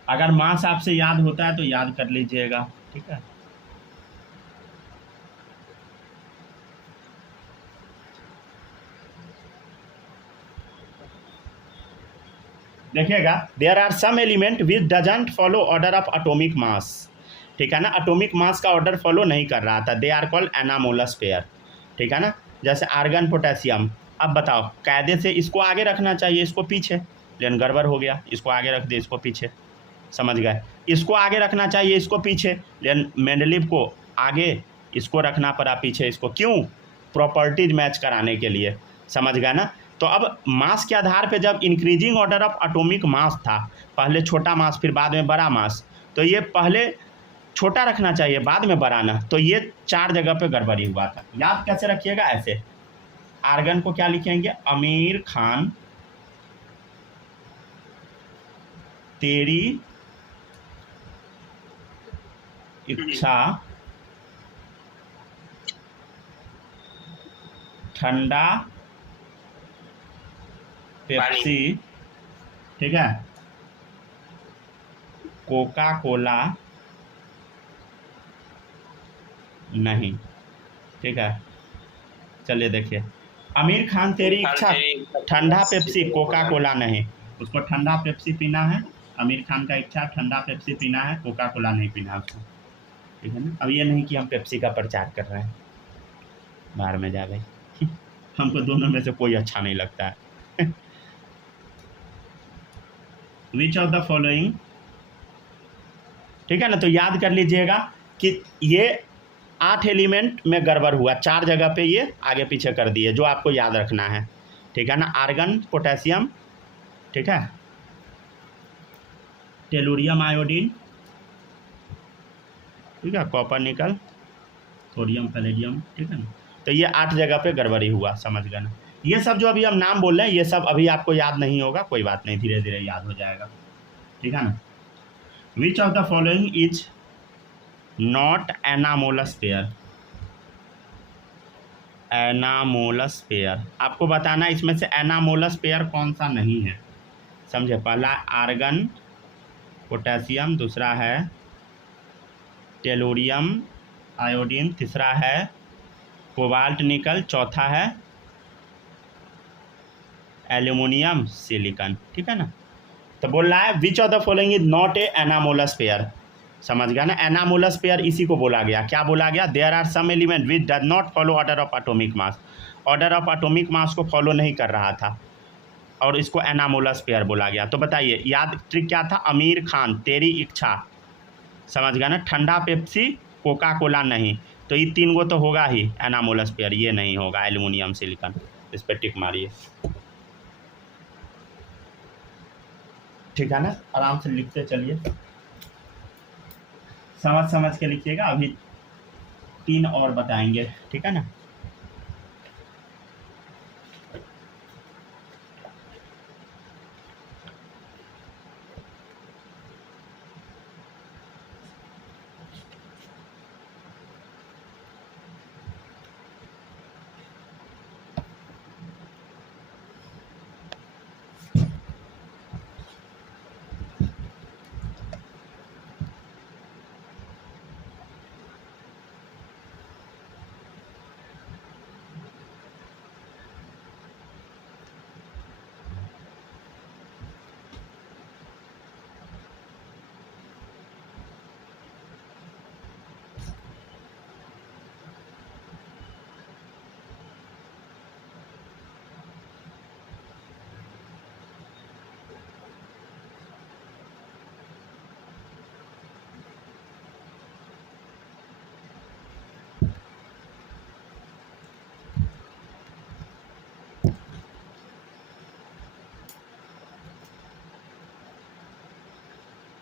अगर मास आपसे याद होता है तो याद कर लीजिएगा, ठीक है। देखिएगा, there are some element which doesn't follow order of atomic mass, ठीक है ना, एटॉमिक मास का ऑर्डर फॉलो नहीं कर रहा था, they are called anomalous pair, ठीक है ना। जैसे आर्गन पोटेशियम, अब बताओ कायदे से इसको आगे रखना चाहिए, इसको पीछे, लेकिन गड़बड़ हो गया, इसको आगे रख दिए, इसको पीछे, समझ गए। इसको आगे रखना चाहिए, इसको पीछे, लेकिन मेंडलीव को आगे, इसको रखना पड़ा पीछे, इसको क्यों? प्रॉपर्टीज मैच कराने के लिए, समझ गए ना। तो अब मास के आधार पे जब इंक्रीजिंग ऑर्डर ऑफ एटॉमिक मास था, पहले छोटा मास फिर बाद में बड़ा मास, तो ये पहले छोटा रखना चाहिए बाद में बड़ा ना, तो ये 4 जगह पे गड़बड़ी हुआ था। याद कैसे रखिएगा, ऐसे आर्गन को क्या लिखेंगे, आमिर खान तेरी इच्छा ठंडा पेप्सी, ठीक है, कोका कोला नहीं, ठीक है। चलिए देखिए, आमिर खान तेरी इच्छा ठंडा पेप्सी कोका कोला नहीं, उसको ठंडा पेप्सी पीना है, आमिर खान का इच्छा ठंडा पेप्सी पीना है, कोका कोला नहीं पीना उसको, ठीक है ना। अब ये नहीं कि हम पेप्सी का प्रचार कर रहे हैं, बाहर में जा भाई हमको दोनों में से कोई अच्छा नहीं लगता है विच ऑफ द फॉलोइंग, ठीक है ना। तो याद कर लीजिएगा कि ये 8 एलिमेंट में गड़बड़ हुआ, 4 जगह पे ये आगे पीछे कर दिए, जो आपको याद रखना है, ठीक है ना। आर्गन पोटेशियम, ठीक है, टेलुरियम आयोडीन, ठीक है, कॉपर निकल, थोरियम पैलेडियम, ठीक है ना। तो ये 8 जगह पे गड़बड़ी हुआ, समझ गए ना। ये सब जो अभी हम नाम बोल रहे हैं, ये सब अभी आपको याद नहीं होगा, कोई बात नहीं, धीरे धीरे याद हो जाएगा, ठीक है ना। Which of the following is not anomalous pair, anomalous pair आपको बताना, इसमें से एनामोलस पेयर कौन सा नहीं है, समझे। पहला आर्गन पोटेशियम, दूसरा है टेलुरियम आयोडीन, तीसरा है कोबाल्ट निकल, चौथा है एल्यूमिनियम सिलिकॉन, ठीक है ना। तो बोल रहा है which of the following is not a anomalous pair, समझ गया ना। एनामोलस पेयर इसी को बोला गया, क्या बोला गया, there are some element which does not follow order of atomic mass, order of atomic mass को फॉलो नहीं कर रहा था, और इसको एनामोलस पेयर बोला गया। तो बताइए याद ट्रिक क्या था, आमिर खान तेरी इच्छा, समझ गया ना, ठंडा पेप्सी कोका कोला नहीं, तो ये 3 गो तो होगा ही एनामोलस पेयर, ये नहीं होगा एल्यूमिनियम सिलिकॉन, इस पर टिक मारिए, ठीक है ना। आराम से लिखते चलिए, समझ समझ के लिखिएगा, अभी 3 और बताएंगे, ठीक है ना।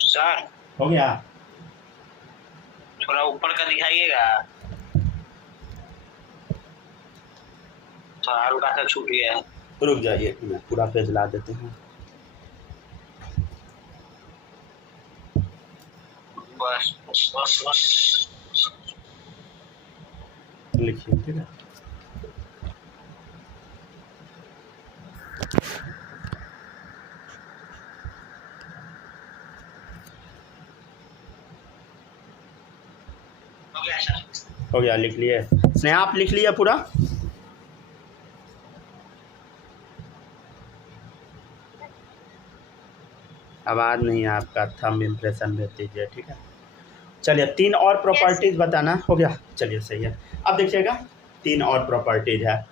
सर हो गया, थोड़ा ऊपर का दिखाइएगा, थोड़ा हल्का सा छूट गया है, रुक जाइए पूरा पेज ला देते हैं, बस बस बस बस लिखिए, ठीक है। हो गया, लिख लिए स्नेहा, आप लिख लिया पूरा, आवाज़ नहीं है आपका, थंब इम्प्रेशन भेज दीजिए, ठीक है। चलिए 3 और प्रॉपर्टीज़ बताना हो गया, चलिए सही है। अब देखिएगा 3 और प्रॉपर्टीज़ है।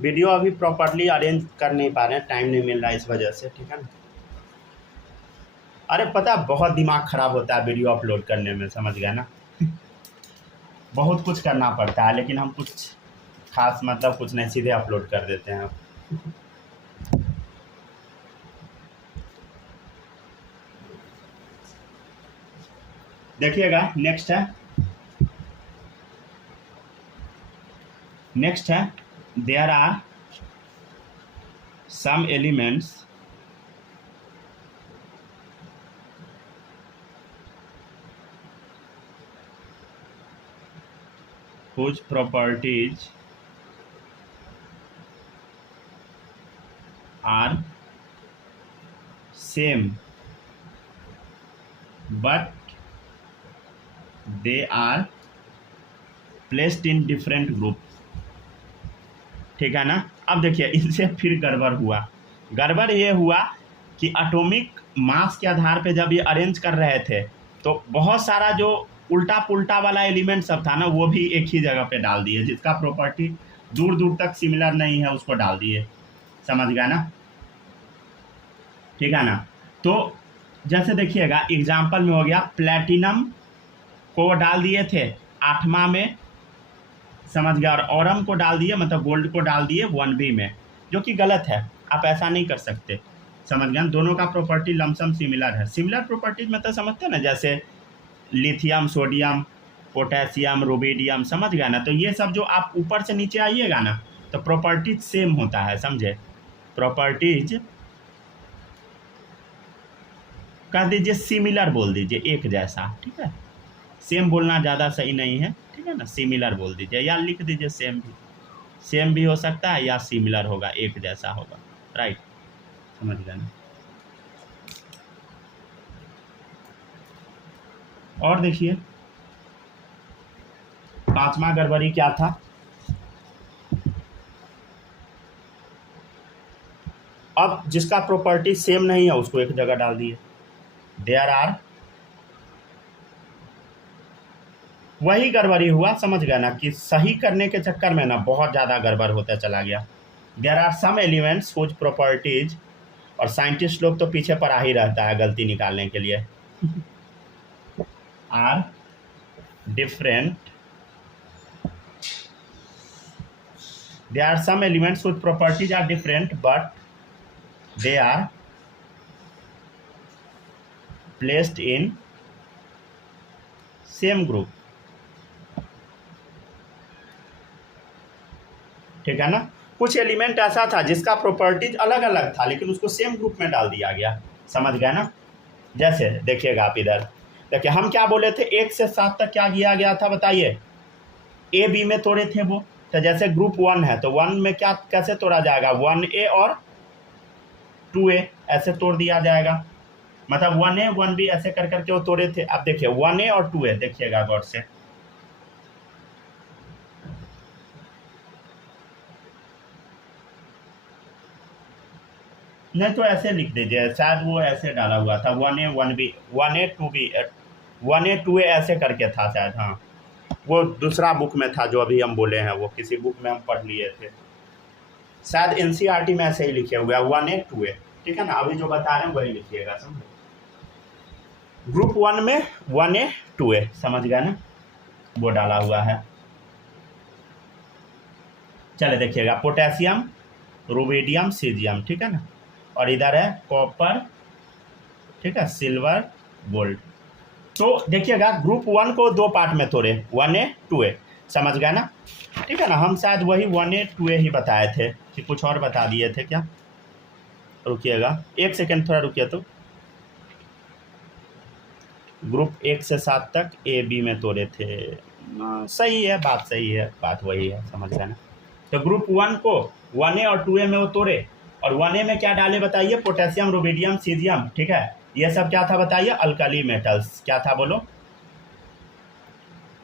वीडियो अभी प्रॉपर्ली अरेंज कर नहीं पा रहे हैं, टाइम नहीं मिल रहा है इस वजह से, ठीक है ना। अरे पता है बहुत दिमाग ख़राब होता है वीडियो अपलोड करने में, समझ गया ना। बहुत कुछ करना पड़ता है, लेकिन हम कुछ खास मतलब कुछ नहीं, सीधे अपलोड कर देते हैं। देखिएगा नेक्स्ट है there are some elements whose properties are same but they are placed in different group, ठीक है ना। अब देखिए इनसे फिर गड़बड़ हुआ। गड़बड़ ये हुआ कि एटॉमिक मास के आधार पे जब ये अरेंज कर रहे थे तो बहुत सारा जो उल्टा पुल्टा वाला एलिमेंट सब था ना वो भी एक ही जगह पे डाल दिए, जिसका प्रॉपर्टी दूर दूर तक सिमिलर नहीं है उसको डाल दिए, समझ गया ना, ठीक है ना। तो जैसे देखिएगा एग्जाम्पल में हो गया प्लैटिनम को डाल दिए थे 8वां में, समझ गया, और ऑरम को डाल दिए मतलब गोल्ड को डाल दिए 1B में, जो कि गलत है, आप ऐसा नहीं कर सकते, समझ गया। दोनों का प्रॉपर्टी लमसम सिमिलर है। सिमिलर प्रॉपर्टीज मतलब समझते हैं ना, जैसे लिथियम, सोडियम, पोटेशियम, रुबिडियम, समझ गया ना। तो ये सब जो आप ऊपर से नीचे आइएगा ना तो प्रॉपर्टीज सेम होता है, समझे। प्रॉपर्टीज कह दीजिए सिमिलर बोल दीजिए, एक जैसा, ठीक है। सेम बोलना ज़्यादा सही नहीं है, ठीक है ना, सिमिलर बोल दीजिए या लिख दीजिए सेम भी हो सकता है या सिमिलर होगा, एक जैसा होगा, राइट, समझ गए ना। और देखिए 5वां गड़बड़ी क्या था, अब जिसका प्रॉपर्टी सेम नहीं है उसको एक जगह डाल दिए। देयर आर, वही गड़बड़ी हुआ, समझ गया ना, कि सही करने के चक्कर में ना बहुत ज़्यादा गड़बड़ होता चला गया। There are some elements whose properties, और साइंटिस्ट लोग तो पीछे पड़ा ही रहता है गलती निकालने के लिए। Are different, there are some elements whose properties are different but they are placed in same group, ठीक है ना। कुछ एलिमेंट ऐसा था जिसका प्रॉपर्टीज अलग अलग था लेकिन उसको सेम ग्रुप में डाल दिया गया, समझ गए ना। जैसे देखिएगा आप इधर देखिए, हम क्या बोले थे 1 से 7 तक क्या किया गया था बताइए, ए बी में तोड़े थे वो। तो जैसे ग्रुप 1 है तो 1 में क्या कैसे तोड़ा जाएगा, 1A और 2A ऐसे तोड़ दिया जाएगा, मतलब 1A 1B ऐसे कर करके वो तोड़े थे। अब देखिए 1A और 2A देखिएगा गौर से, नहीं तो ऐसे लिख दीजिए, शायद वो ऐसे डाला हुआ था 1A 1B 1A 2B 1A 2A ऐसे करके था शायद, हाँ वो दूसरा बुक में था जो अभी हम बोले हैं, वो किसी बुक में हम पढ़ लिए थे, शायद NCERT में ऐसे ही लिखे हुए हैं 1A 2A, ठीक है ना। अभी जो बता रहे हैं वही लिखिएगा, समझे। ग्रुप 1 में 1A 2A, समझ गया ना, वो डाला हुआ है। चले देखिएगा पोटेशियम, रुबिडियम, सीजियम, ठीक है ना, और इधर है कॉपर, ठीक है, सिल्वर, गोल्ड। तो देखिएगा ग्रुप 1 को 2 पार्ट में तोड़े, 1A 2A, समझ गया ना, ठीक है ना। हम शायद वही 1A 2A ही बताए थे कि कुछ और बता दिए थे क्या, रुकिएगा 1 सेकेंड थोड़ा रुकिए। तो ग्रुप 1 से 7 तक A B में तोड़े थे, सही है, बात सही है, बात वही है, समझ गया ना। तो ग्रुप 1 को 1A और 2A में वो तोड़े, और 1A में क्या डाले बताइए, पोटेशियम, रुबिडियम, सीजियम, ठीक है। ये सब क्या था बताइए, अल्कली मेटल्स, क्या था बोलो,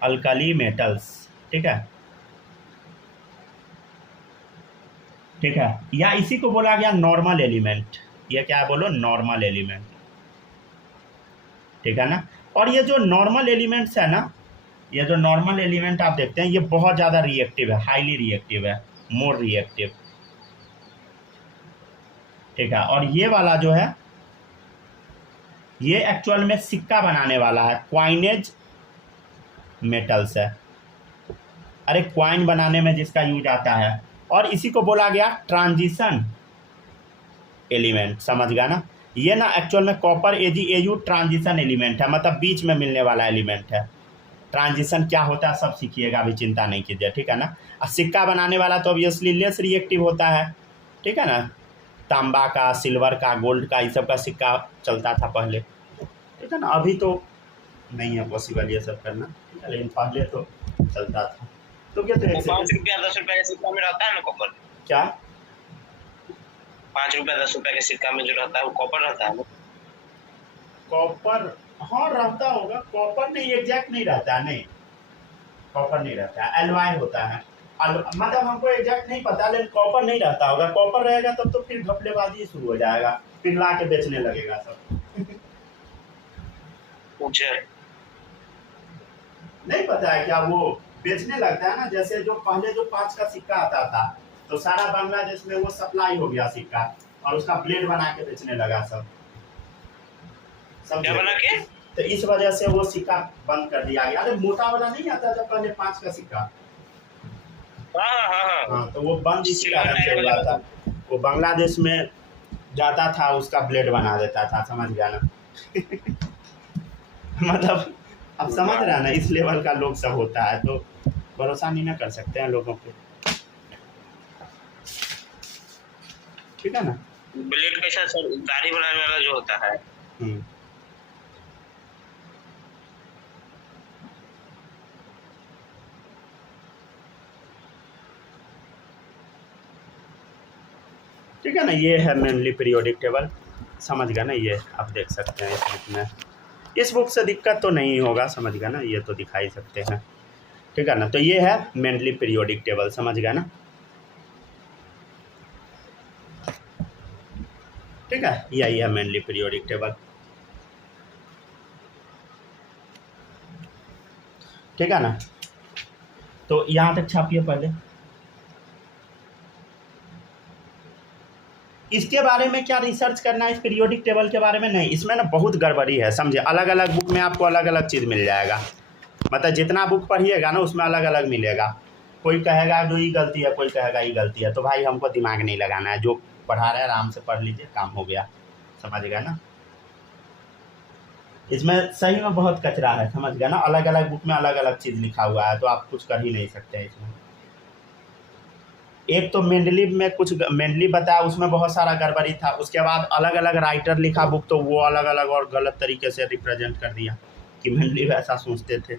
अल्कली मेटल्स, ठीक है। ठीक है, या इसी को बोला गया नॉर्मल एलिमेंट। ये क्या है बोलो, नॉर्मल एलिमेंट, ठीक है ना। और ये जो नॉर्मल एलिमेंट्स है ना, ये जो नॉर्मल एलिमेंट आप देखते हैं ये बहुत ज़्यादा रिएक्टिव है, हाईली रिएक्टिव है, मोर रिएक्टिव, ठीक है। और ये वाला जो है ये एक्चुअल में सिक्का बनाने वाला है, क्वाइनेज मेटल्स है, अरे क्वाइन बनाने में जिसका यूज आता है। और इसी को बोला गया ट्रांजिशन एलिमेंट, समझ गया ना। ये ना एक्चुअल में कॉपर AgAu ट्रांजिशन एलिमेंट है, मतलब बीच में मिलने वाला एलिमेंट है। ट्रांजिशन क्या होता है सब सीखिएगा, अभी चिंता नहीं कीजिए, ठीक है ना। और सिक्का बनाने वाला तो ऑब्वियसली लेस रिएक्टिव होता है, ठीक है ना। तांबा का, सिल्वर का, गोल्ड का, ये सब का सिक्का चलता था पहले, ठीक है ना। अभी तो नहीं है पॉसिबल ये सब करना, ठीक है, लेकिन पहले तो चलता था। तो क्या तो 5 रुपया 10 रुपया के सिक्का में रहता है ना कॉपर, क्या 5 रुपया 10 रुपया के सिक्का में जो रहता है वो कॉपर रहता है ना। कॉपर, हाँ रहता होगा, कॉपर नहीं, एग्जैक्ट नहीं रहता है, नहीं कॉपर नहीं रहता है, एलॉय होता है। मतलब हमको एग्जैक्ट नहीं पता, लेकिन कॉपर नहीं रहता होगा। कॉपर रहेगा तब तो फिर घपलेबाजी शुरू हो जाएगा, फिर ला के बेचने लगेगा सब। मुझे नहीं पता है क्या, वो बेचने लगता है ना। जैसे जो पहले जो 5 का सिक्का आता था तो सारा बांग्लादेश में वो सप्लाई हो गया सिक्का, और उसका ब्लेड बना के बेचने लगा सब क्या बना के, तो इस वजह से वो सिक्का बंद कर दिया गया। अरे मोटा वाला नहीं आता था पहले 5 का सिक्का, हाँ, तो वो बंद इसी कारण से हुआ था। वो बांग्लादेश में जाता था, उसका ब्लेड बना देता था, समझ गया ना। मतलब अब समझ रहा है ना, इस लेवल का लोग सब होता है, तो भरोसा नहीं ना कर सकते हैं लोगों पे, ठीक है ना। ब्लेड कैसा सर, दाढ़ी बनाने वाला जो होता है। ठीक है ना, ये है मेनली पीरियोडिक टेबल, समझ गया ना। ये आप देख सकते हैं इस बुक में, इस बुक से दिक्कत तो नहीं होगा, समझ गया ना, ये तो दिखा ही सकते हैं, ठीक है ना। तो ये है मेनली पीरियोडिक टेबल, समझ गया ना, ठीक है। यही है मेनली पीरियोडिक टेबल, ठीक है ना। तो यहाँ तक छापिए पहले। इसके बारे में क्या रिसर्च करना है, इस पीरियोडिक टेबल के बारे में नहीं, इसमें ना बहुत गड़बड़ी है, समझे। अलग अलग बुक में आपको अलग अलग चीज़ मिल जाएगा, मतलब जितना बुक पढ़िएगा ना उसमें अलग अलग मिलेगा। कोई कहेगा जो ये गलती है, कोई कहेगा ये गलती है, तो भाई हमको दिमाग नहीं लगाना है, जो पढ़ा रहे आराम से पढ़ लीजिए, काम हो गया, समझ गया ना। इसमें सही में बहुत कचरा है, समझ गया ना। अलग अलग बुक में अलग अलग चीज़ लिखा हुआ है, तो आप कुछ कर ही नहीं सकते इसमें। एक तो मेंडलीव में कुछ मेंडलीव बताया, उसमें बहुत सारा गड़बड़ी था। उसके बाद अलग अलग राइटर लिखा बुक, तो वो अलग अलग और गलत तरीके से रिप्रेजेंट कर दिया कि मेंडलीव ऐसा सोचते थे,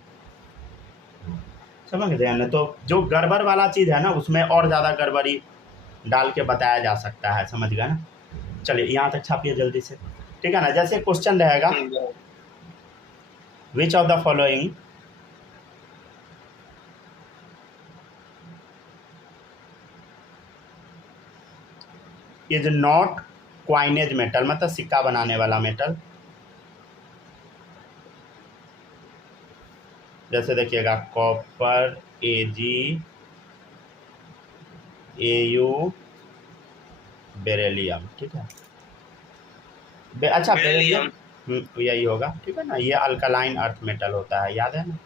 समझ गए ना। तो जो गड़बड़ वाला चीज़ है ना उसमें और ज़्यादा गड़बड़ी डाल के बताया जा सकता है, समझ गए ना। चलिए यहाँ तक छापिए जल्दी से, ठीक है ना। जैसे क्वेश्चन रहेगा, which of the following is not coinage metal, मतलब सिक्का बनाने वाला मेटल। जैसे देखिएगा कॉपर AgAu बेरिलियम, ठीक है। अच्छा बेरिलियम यही होगा, ठीक है ना। ये अल्कलाइन अर्थ मेटल होता है, याद है ना।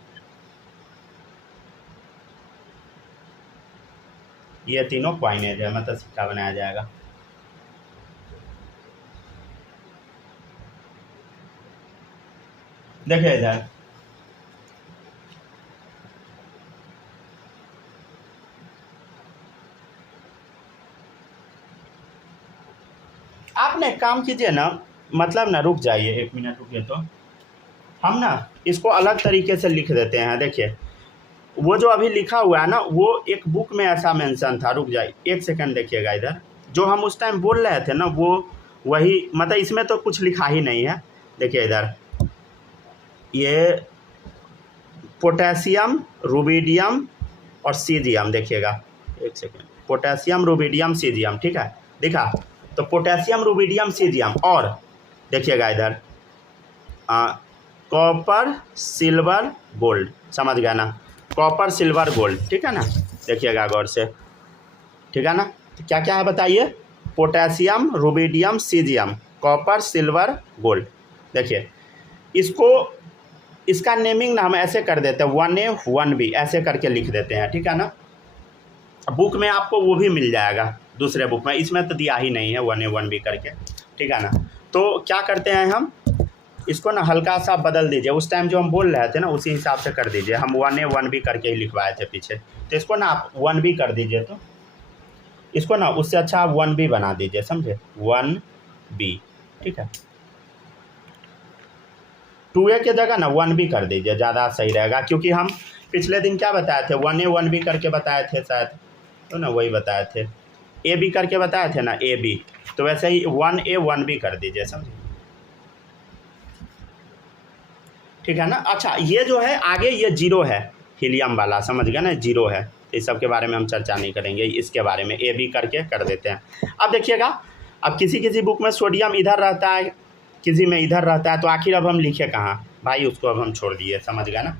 ये तीनों क्वाइनेज है, मतलब सिक्का बनाया जाएगा। देखिए इधर आपने काम कीजिए ना, मतलब ना रुक जाइए, 1 मिनट रुकिए, तो हम ना इसको अलग तरीके से लिख देते हैं। देखिए वो जो अभी लिखा हुआ है ना, वो एक बुक में ऐसा मेंशन था, रुक जाइए 1 सेकंड, देखिएगा इधर जो हम उस टाइम बोल रहे थे ना, वो वही, मतलब इसमें तो कुछ लिखा ही नहीं है। देखिए इधर ये पोटेशियम, रुबिडियम और सीजियम, देखिएगा 1 सेकंड, पोटेशियम, रुबिडियम, सीजियम, ठीक है, दिखा। तो पोटेशियम, रुबिडियम, सीजियम और देखिएगा इधर कॉपर, सिल्वर, गोल्ड, समझ गया ना, कॉपर, सिल्वर, गोल्ड, ठीक है ना, देखिएगा गौर से, ठीक है ना। तो क्या क्या है बताइए, potassium, rubidium, caesium, copper, silver, gold. देखिए इसको, इसका नेमिंग ना हम ऐसे कर देते हैं 1A 1B ऐसे करके लिख देते हैं, ठीक है ना। बुक में आपको वो भी मिल जाएगा, दूसरे बुक में, इसमें तो दिया ही नहीं है 1A 1B करके, ठीक है ना। तो क्या करते हैं हम, इसको ना हल्का सा बदल दीजिए, उस टाइम जो हम बोल रहे थे ना उसी हिसाब से कर दीजिए, हम 1A 1B करके ही लिखवाए थे पीछे, तो इसको ना आप 1B कर दीजिए, तो इसको ना उससे अच्छा आप 1B बना दीजिए, समझे, 1B, ठीक है। 2A की जगह ना 1B कर दीजिए, ज़्यादा सही रहेगा, क्योंकि हम पिछले दिन क्या बताए थे, 1A 1B करके बताए थे शायद, तो ना वही बताए थे, AB करके बताए थे ना, AB, तो वैसे ही 1A 1B कर दीजिए, समझे, ठीक है ना। अच्छा ये जो है आगे ये 0 है, हीलियम वाला, समझ गया ना, 0 है, इस सब के बारे में हम चर्चा नहीं करेंगे, इसके बारे में AB करके कर देते हैं। अब देखिएगा, अब किसी किसी बुक में सोडियम इधर रहता है, किसी में इधर रहता है, तो आखिर अब हम लिखे कहाँ भाई, उसको अब हम छोड़ दिए, समझ गया ना।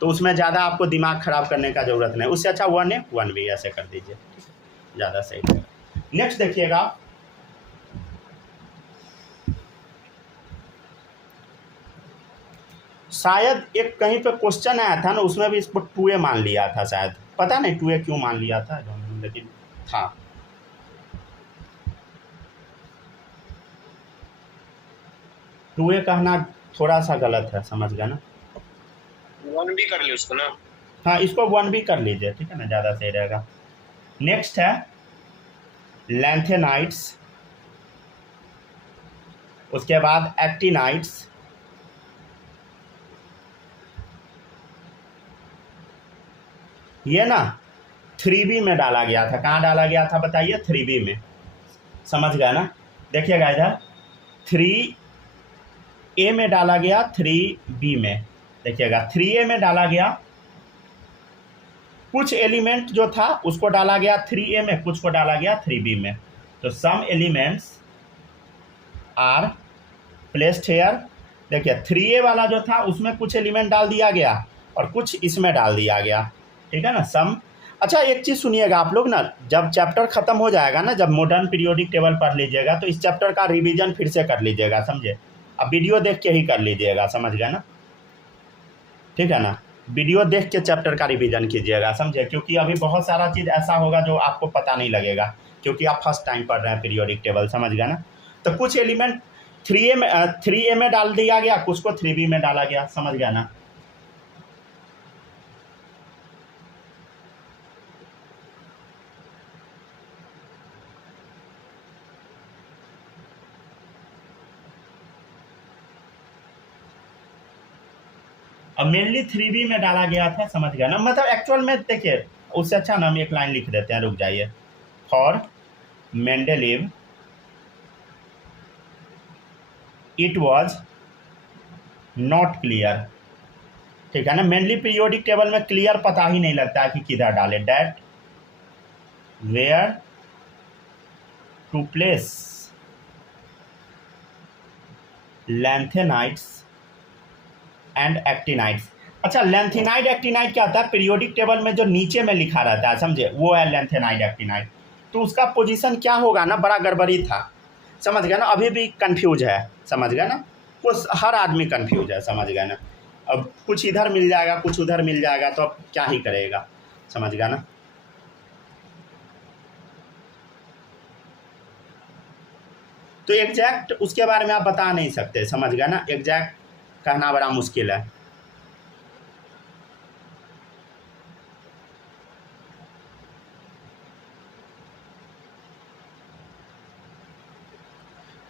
तो उसमें ज़्यादा आपको दिमाग ख़राब करने का ज़रूरत नहीं, उससे अच्छा 1A 1B ऐसे कर दीजिए, ज़्यादा सही रहेगा। नेक्स्ट देखिएगा, शायद एक कहीं पे क्वेश्चन आया था ना, उसमें भी इसको 2A मान लिया था शायद, पता नहीं 2A क्यों मान लिया था, लेकिन था। टू ए कहना थोड़ा सा गलत है, समझ गया ना। 1B कर ली उसको ना। हाँ इसको 1B कर लीजिए, ठीक है ना, ज़्यादा सही रहेगा। नेक्स्ट है लैंथेनाइट्स, उसके बाद एक्टिनाइट्स, ये ना 3B में डाला गया था, कहाँ डाला गया था बताइए, 3B में, समझ गया ना। देखिएगा इधर 3A में डाला गया, 3B में, देखिएगा 3A में डाला गया, कुछ एलिमेंट जो था उसको डाला गया 3A में, कुछ को डाला गया 3B में, तो some elements are placed here. देखिए 3A वाला जो था उसमें कुछ एलिमेंट डाल दिया गया और कुछ इसमें डाल दिया गया, ठीक है ना, सम। अच्छा एक चीज़ सुनिएगा आप लोग ना, जब चैप्टर ख़त्म हो जाएगा ना, जब मॉडर्न पीरियोडिक टेबल पढ़ लीजिएगा तो इस चैप्टर का रिवीजन फिर से कर लीजिएगा, समझे, अब वीडियो देख के ही कर लीजिएगा, समझ गए ना, ठीक है ना, वीडियो देख के चैप्टर का रिवीजन कीजिएगा, समझे, क्योंकि अभी बहुत सारा चीज़ ऐसा होगा जो आपको पता नहीं लगेगा, क्योंकि आप फर्स्ट टाइम पढ़ रहे हैं पीरियोडिक टेबल, समझ गए ना। तो कुछ एलिमेंट 3A में डाल दिया गया, कुछ को 3B में डाला गया, समझ गया ना। अब मेनली 3B में डाला गया था, समझ गया ना, मतलब एक्चुअल में देखिए उससे अच्छा ना हम एक लाइन लिख देते हैं, रुक जाइए, for Mendeleev it was not clear, ठीक है ना, मेनली पीरियोडिक टेबल में क्लियर पता ही नहीं लगता है कि किधर डाले, that where to place lanthanides and actinides. अच्छा लैंथेनाइट एक्टिनाइट क्या होता है, पीरियोडिक टेबल में जो नीचे में लिखा रहता है, समझे, वो है लैंथेनाइट एक्टिनाइट, तो उसका पोजीशन क्या होगा ना, बड़ा गड़बड़ी था, समझ गया ना, अभी भी कंफ्यूज है, समझ गया ना, कुछ हर आदमी कंफ्यूज है, समझ गया ना, अब कुछ इधर मिल जाएगा कुछ उधर मिल जाएगा, तो अब क्या ही करेगा, समझ गया ना। तो एग्जैक्ट उसके बारे में आप बता नहीं सकते, समझ गया ना, एग्जैक्ट कहना बड़ा मुश्किल है।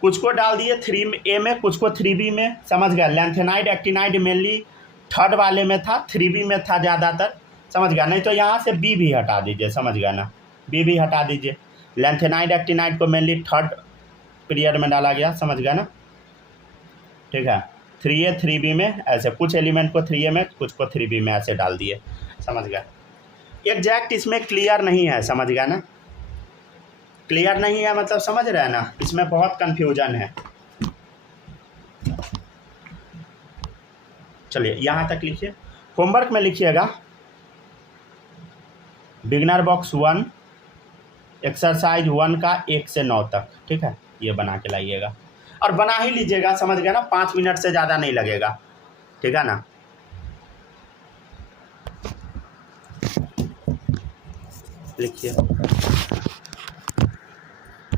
कुछ को डाल दिए 3A में, कुछ को 3B में, समझ गया। लैंथेनाइट एक्टिनाइट मेनली थर्ड वाले में था, 3B में था ज़्यादातर, समझ गया। नहीं तो यहाँ से B भी हटा दीजिए, समझ गया ना, B भी हटा दीजिए। लैंथेनाइट एक्टिनाइट को मेनली थर्ड पीरियड में डाला गया, समझ गया ना, ठीक है। 3A 3B में ऐसे, कुछ एलिमेंट को 3A में, कुछ को 3B में ऐसे डाल दिए, समझ गए। एग्जैक्ट इसमें क्लियर नहीं है, समझ गया ना, क्लियर नहीं है मतलब समझ रहे हैं ना, इसमें बहुत कन्फ्यूजन है। चलिए यहाँ तक लिखिए। होमवर्क में लिखिएगा बिगनर बॉक्स 1 एक्सरसाइज 1 का 1 से 9 तक, ठीक है, ये बना के लाइएगा और बना ही लीजिएगा, समझ गया ना, 5 मिनट से ज़्यादा नहीं लगेगा, ठीक है ना। लिखिए।